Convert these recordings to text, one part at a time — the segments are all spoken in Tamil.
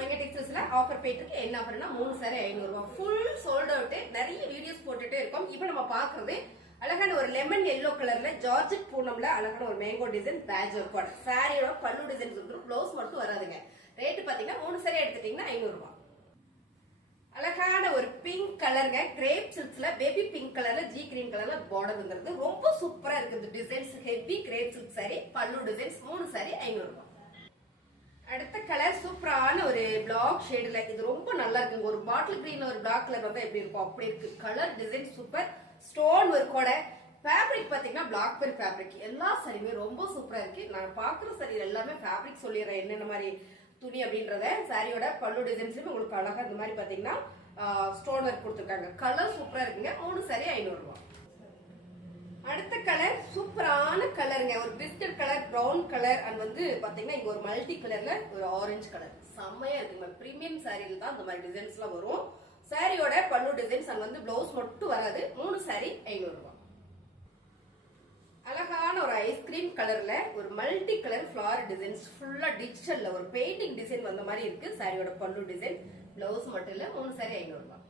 மெங்கடெக்ஸஸ்ல ஆஃபர் போயிட்டு இருக்கு. என்ன ஆஃபர்னா 3 சாரி 500 ரூபாய். Full sold out. நிறைய வீடியோஸ் போட்டுட்டே இருக்கோம். இப்போ நம்ம பாக்குறது அழகான ஒரு லெமன் எல்லோ கலர்ல ஜார்ஜெட் பூனம்ல அழகான ஒரு மேங்கோ டிசைன் பேட்ச் ஒர்க் கூட சாரியோட பல்லு டிசைன் வந்துரும். ப்ளவுஸ் மட்டும் வராதுங்க. ரேட் பாத்தீங்கன்னா 3 சாரி எடுத்துட்டீங்கன்னா 500 ரூபாய். அழகான ஒரு பிங்க் கலருங்க, கிரேப் சில்க்ஸ்ல பேபி பிங்க் கலர்ல ஜி கிரீன் கலர்ல பார்டர் வந்துருது. ரொம்ப சூப்பரா இருக்குது designs. Heavy grape silk sorry, பல்லு டிசைன்ஸ், 3 சாரி 500 ரூபாய். அடுத்த கலர் சூப்பரான ஒரு பிளாக் ஷேடுல, இது ரொம்ப நல்லா இருக்குங்க. ஒரு பாட்டில் கிரீன்ல ஒரு பிளாக் கலர் வந்தா எப்படி இருக்கும் அப்படி இருக்கு. Colour design super. ஸ்டோன் ஒர்க்கோட ஃபேப்ரிக் பாத்தீங்கன்னா பிளாக் பெர் ஃபேப்ரிக். எல்லா சாரியுமே ரொம்ப சூப்பரா இருக்கு. நான் பாக்குற சாரி எல்லாமே ஃபேப்ரிக் சொல்லிடுறேன் என்னென்ன மாதிரி துணி அப்படின்றத. சாரியோட பல்லு டிசைன்ஸ்லயும் உங்களுக்கு அழகா இந்த மாதிரி பாத்தீங்கன்னா ஸ்டோன் ஒர்க் கொடுத்துருக்காங்க. கலர் சூப்பரா இருக்குங்க. 3 சாரி 500 ரூபாய். அடுத்த கலர் சூப்பரான கலருங்க, ஒரு biscuit colour, brown colour and வந்து பாத்தீங்கன்னா இங்க ஒரு மல்டி கலர்ல ஒரு ஆரஞ்சு கலர். செம்மையா இருக்குங்க. பிரீமியம் சாரியில தான் இந்த மாதிரி டிசைன்ஸ் எல்லாம் வரும். சாரியோட பல்லு டிசைன்ஸ் அண்ட் வந்து பிளவுஸ் மட்டும் வராது. 3 சாரி 500 ரூபாய். அழகான ஒரு ஐஸ்கிரீம் கலர்ல ஒரு மல்டி கலர் ஃபிளவர் டிசைன்ஸ், ஃபுல்லா டிஜிட்டல்ல ஒரு பெயிண்டிங் டிசைன் வந்த மாதிரி இருக்கு. சாரியோட பல்லு டிசைன், பிளவுஸ் மட்டும் இல்ல. 3 சாரி 500 ரூபாய்.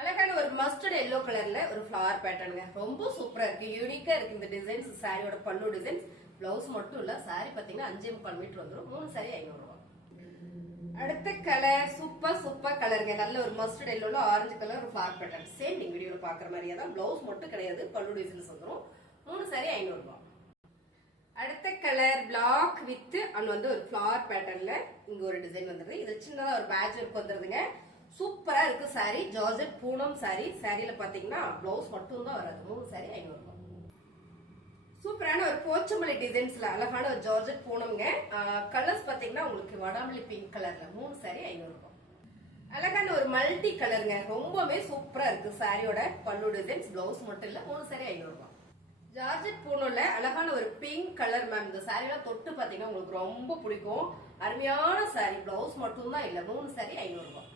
அழகான ஒரு மஸ்டர்ட் எல்லோ கலர்ல ஒரு ஃபிளவர் பேட்டர்னுங்க, ரொம்ப சூப்பரா இருக்கு. யூனிக்கா இருக்கு இந்த டிசைன்ஸ். சாரியோட பல்லு டிசைன்ஸ், பிளவுஸ் மட்டும் இல்ல. சாரி பாத்தீங்கன்னா 5.25 மீட்டர் வந்துடும். 3 சாரி 500 ரூபாய். அடுத்த கலர் சூப்பர் கலருங்க, நல்ல ஒரு மஸ்டர்ட் எல்லோல ஆரஞ்சு கலர் ஒரு ஃபிளவர் பேட்டர்ன். சேம் நீங்க வீடியோல பாக்குற மாதிரியே தான். பிளவுஸ் மட்டும் கிடையாது, பல்லு டிசைன்ஸ் வந்துடும். 3 சாரி 500 ரூபாய். அடுத்த கலர் பிளாக் வித் அண்ட் வந்து ஒரு ஃபிளவர் பேட்டர்ன்ல இங்க ஒரு டிசைன் வந்துருது. இது சின்னதா ஒரு பேட்ச் ஒர்க் வந்துருதுங்க. சூப்பரா இருக்கு சாரி. ஜார்ஜெட் பூனம் சாரி. சாரியில பாத்தீங்கன்னா பிளவுஸ் மட்டும் தான் வராது. 3 சாரி 500 ரூபாய். சூப்பரான ஒரு போச்சமல்லி டிசைன்ஸ்ல அழகான ஒரு ஜார்ஜெட் பூனம்ங்க. கலர்ஸ் பாத்தீங்கன்னா உங்களுக்கு வடாமல்லி பிங்க் கலர்ல. 3 சாரி 500 ரூபாய். அழகான ஒரு மல்டி கலருங்க, ரொம்பவே சூப்பரா இருக்கு. சாரியோட பல்லு டிசைன்ஸ், பிளவுஸ் மட்டும் இல்ல. 3 சாரி 500 ரூபாய். ஜார்ஜெட் பூனம்ல அழகான ஒரு பிங்க் கலர் மேம். இந்த சாரியெல்லாம் தொட்டு பாத்தீங்கன்னா உங்களுக்கு ரொம்ப பிடிக்கும். அருமையான சாரி. பிளவுஸ் மட்டும் தான் இல்ல. 3 சாரி 500 ரூபாய்.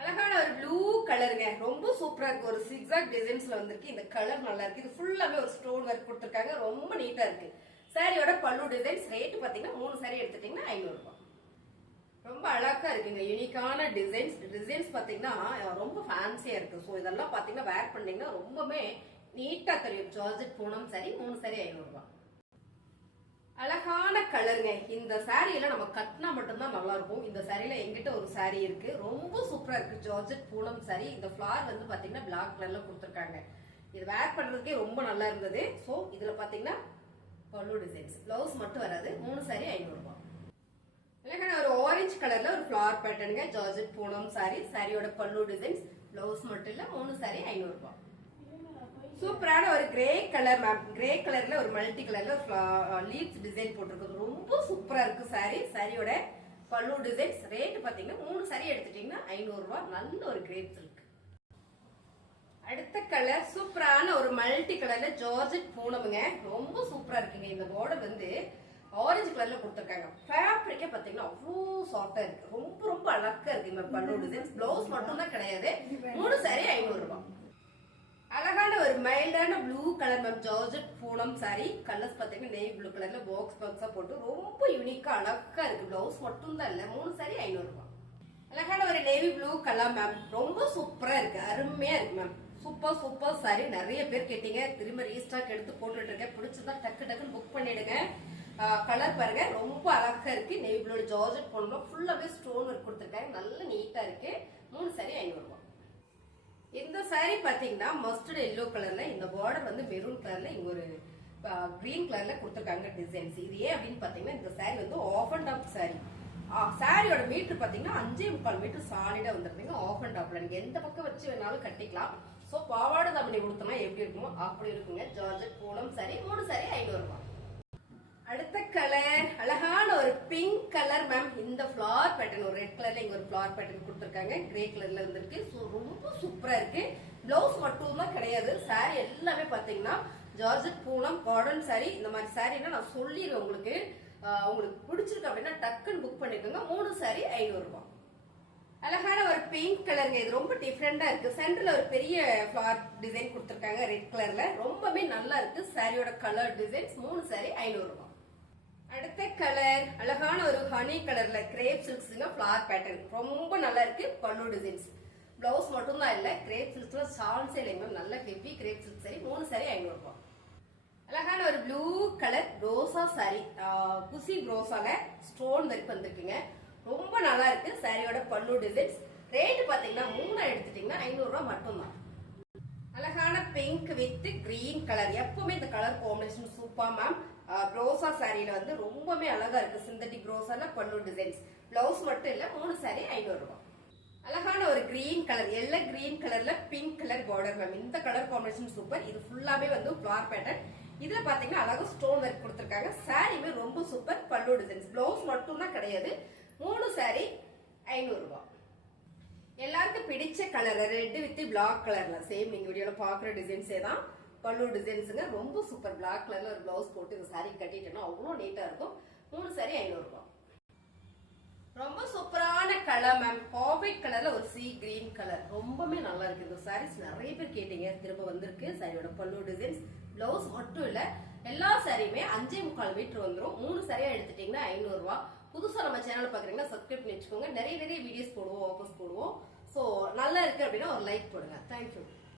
அழகான ஒரு ப்ளூ கலருங்க, ரொம்ப சூப்பரா இருக்கு. ஒரு சிக்ஸாக் டிசைன்ஸ்ல வந்திருக்கு. இந்த கலர் நல்லா இருக்கு. இது ஃபுல்லாவே ஒரு ஸ்டோன் ஒர்க் கொடுத்திருக்காங்க. ரொம்ப நீட்டா இருக்கு. சாரியோட பல்லு டிசைன்ஸ். ரேட் பாத்தீங்கன்னா 3 சாரி எடுத்துட்டீங்கன்னா 500 ரூபாய். ரொம்ப அழகா இருக்குங்க. யூனிக்கான டிசைன்ஸ் பாத்தீங்கன்னா ரொம்ப ஃபேன்சியா இருக்கு. சோ இதெல்லாம் பாத்தீங்கன்னா வேர் பண்ணீங்கன்னா ரொம்பவே நீட்டா தெரியும். Georgette Poonam sorry. 3 சாரி 500 ரூபாய். அழகான கலருங்க. இந்த சாரியில நம்ம கட்டினா மட்டும்தான் நல்லா இருக்கும். இந்த சாரியில எங்கிட்ட ஒரு சாரி இருக்கு, ரொம்ப சூப்பரா இருக்கு. Georgette Poonam sorry. இந்த ஃபிளவர் வந்து பாத்தீங்கன்னா பிளாக் கலர்ல கொடுத்திருக்காங்க. இது வேர் பண்றதுக்கே ரொம்ப நல்லா இருந்தது. சோ இதுல பாத்தீங்கன்னா பல்லு டிசைன்ஸ், பிளவுஸ் மட்டும் வராது. 3 சாரி 500 ரூபாய். அழகான ஒரு ஆரஞ்சு கலர்ல ஒரு ஃபிளவர் பேட்டர்னுங்க, ஜார்ஜெட் பூனம் சாரி. சாரியோட பல்லு டிசைன்ஸ், பிளவுஸ் மட்டும் இல்ல. 3 சாரி 500 ரூபாய். சூப்பரான ஒரு கிரே கலர் மேம். கிரே கலர்ல ஒரு மல்டி கலர்ல லீவ்ஸ் டிசைன் போட்டிருக்கு. ரொம்ப சூப்பரா இருக்கு சாரி. சாரியோட பல்லு டிசைன்ஸ். ரேட் பாத்தீங்கன்னா 3 சாரி எடுத்துட்டீங்கன்னா 500 ரூபாய். நல்ல ஒரு கிரேப் சில்க். அடுத்த கலர் சூப்பரான ஒரு மல்டி கலர்ல ஜார்ஜெட் பூனமுங்க, ரொம்ப சூப்பரா இருக்குங்க. இந்த பார்டர் வந்து ஆரஞ்சு கலர்ல கொடுத்திருக்காங்க. ஃபேப்ரிக்கே பாத்தீங்கன்னா அவ்வளோ சாஃப்டா இருக்கு. ரொம்ப அழகா இருக்கு. இந்த பல்லு டிசைன்ஸ், பிளவுஸ் மட்டும் தான் கிடையாது. 3 சாரி 500 ரூபாய். அழகான ஒரு மைல்டான blue colour ma'am, georgette Poonam sari. Colours பாத்தீங்கன்னா நேவி ப்ளூ கலர்ல பாக்ஸா போட்டு ரொம்ப யூனிக்கா அழகா இருக்கு. பிளவுஸ் மட்டும் தான் இல்ல. 3 சாரி 500 ரூபாய். அழகான ஒரு நேவி ப்ளூ கலர் மேம், ரொம்ப சூப்பரா இருக்கு. அருமையா இருக்கு மேம். Super sorry. நிறைய பேர் கேட்டீங்க, திரும்ப ரீஸ்டாக் எடுத்து போட்டுட்டு இருக்கேன். பிடிச்சதா டக்குன்னு புக் பண்ணிடுங்க. கலர் பாருங்க, ரொம்ப அழகா இருக்கு. நேவி ப்ளூ ஜார்ஜெட் பூனம்ல ஃபுல்லாவே ஸ்டோன் ஒர்க் கொடுத்திருக்காங்க. நல்ல நீட்டா இருக்கு. 3 சாரி 500 ரூபாய். இந்த சாரி பாத்தீங்கன்னா மஸ்டர்ட் எல்லோ கலர்ல, இந்த பார்டர் வந்து மெரூன் கலர்ல, இங்க ஒரு கிரீன் கலர்ல கொடுத்திருக்காங்க டிசைன்ஸ். இது ஏன் அப்படின்னு பாத்தீங்கன்னா இந்த சாரி வந்து ஆஃப் அண்ட் டாப் சாரி. சாரியோட மீட்டர் பாத்தீங்கன்னா 5.25 மீட்டர் சாலிடா வந்துருந்தீங்க. ஆஃப் அண்ட் டாப்ல நீங்க எந்த பக்கம் வச்சு வேணாலும் கட்டிக்கலாம். சோ பாவாடை தாவணி கொடுத்தோம்னா எப்படி இருக்குமோ அப்படி இருக்குங்க. Georgette Poonam sorry. 3 சாரி 500 ரூபாய். அடுத்த கலர் அழகான ஒரு பிங்க் கலர் மேம். இந்த ஃபிளவர் பேட்டர்ன் ஒரு ரெட் கலர்ல இங்க ஒரு ஃபிளவர் பேட்டர்ன் கொடுத்திருக்காங்க. கிரே கலர்ல வந்திருக்கு. ரொம்ப சூப்பரா இருக்கு. பிளவுஸ் மட்டும் தான் கிடையாது. சாரி எல்லாமே பாத்தீங்கன்னா ஜார்ஜெட் பூனம் காட்டன் சாரி. இந்த மாதிரி சாரினா நான் சொல்லிடுவேன் உங்களுக்கு. உங்களுக்கு பிடிச்சிருக்கு அப்படின்னா டக்குன்னு புக் பண்ணிக்கோங்க. 3 சாரி 500 ரூபாய். அழகான ஒரு பிங்க் கலருங்க, இது ரொம்ப டிஃப்ரெண்டா இருக்கு. சென்டர்ல ஒரு பெரிய ஃபிளவர் டிசைன் கொடுத்திருக்காங்க ரெட் கலர்ல. ரொம்பவே நல்லா இருக்கு. சாரியோட கலர் டிசைன்ஸ். 3 சாரி 500 ரூபாய். அடுத்த கலர் அழகான ஒரு ஹனி கலர்ல கிரேப் சில்க்ஸ்ங்க ஃபிளவர் பேட்டர்ன் ரொம்ப நல்லா இருக்கு. பல்லு டிசைன்ஸ் பிளவுஸ் மட்டும் தான் இல்ல, கிரேப் சில்க்ஸ்ல சான்ஸே இல்லைங்க மேம். நல்ல heavy grape silk sorry 3 sorry 500 ரூபாய். அழகான ஒரு ப்ளூ கலர் ரோசா சாரி, குசி ரோசால ஸ்டோன் ஒர்க் வந்திருக்குங்க. ரொம்ப நல்லா இருக்கு சாரியோட பல்லு டிசைன்ஸ். ரேட் பாத்தீங்கன்னா 3 எடுத்துட்டீங்கன்னா 500 ரூபாய் மட்டும் தான். அழகான பிங்க் வித் கிரீன் கலர், எப்பவுமே இந்த கலர் காம்பினேஷன் சூப்பர் மேம். ரோசா சாரியில வந்து ரொம்பவே அழகா இருக்கு. சிந்தட்டிக் ரோசால பல்லு டிசைன்ஸ். பிளவுஸ் மட்டும் இல்ல, 3 சாரி 500 ரூபாய். அழகான ஒரு கிரீன் கலர், எல்லோ கிரீன் கலர்ல பிங்க் கலர் பார்டர் மேம். இந்த கலர் காம்பினேஷன் சூப்பர். இது ஃபுல்லாவே வந்து ஃபிளவர் பேட்டர்ன். இதுல பாத்தீங்கன்னா அழகா ஸ்டோன் ஒர்க் கொடுத்திருக்காங்க. சாரியுமே ரொம்ப சூப்பர். பல்லு டிசைன்ஸ். பிளவுஸ் மட்டும் தான் கிடையாது. 3 சாரி 500 ரூபாய். எல்லாருக்கும் பிடிச்ச கலர் ரெட் வித் பிளாக் கலர்ல சேம் நீங்க வீடியோல பாக்குற டிசைன்ஸே தான். பல்லு டிசைன்ஸுங்க ரொம்ப சூப்பர். பிளாக் கலர்ல ஒரு பிளவுஸ் போட்டு இந்த சாரி கட்டிட்டோம்னா அவ்வளோ நீட்டா இருக்கும். 3 சாரி 500 ரூபாய். ரொம்ப சூப்பரான கலர் மேம். பாபிட் கலர்ல ஒரு சி கிரீன் கலர் ரொம்பவே நல்லா இருக்கு. இந்த சாரீஸ் நிறைய பேர் கேட்டீங்க, திரும்ப வந்திருக்கு. சாரியோட பல்லு டிசைன்ஸ். பிளவுஸ் மட்டும் இல்ல, எல்லா சாரியுமே 5.25 மீட்டர் வந்துடும். 3 சாரியா எடுத்துட்டீங்கன்னா 500 ரூபாய். புதுசா நம்ம சேனல் பாக்குறீங்கன்னா சப்ஸ்கிரைப் பண்ணி வச்சுக்கோங்க. நிறைய வீடியோஸ் போடுவோம், ஆஃபர்ஸ் போடுவோம். ஸோ நல்லா இருக்கு அப்படின்னா ஒரு லைக் போடுங்க. தேங்க்யூ.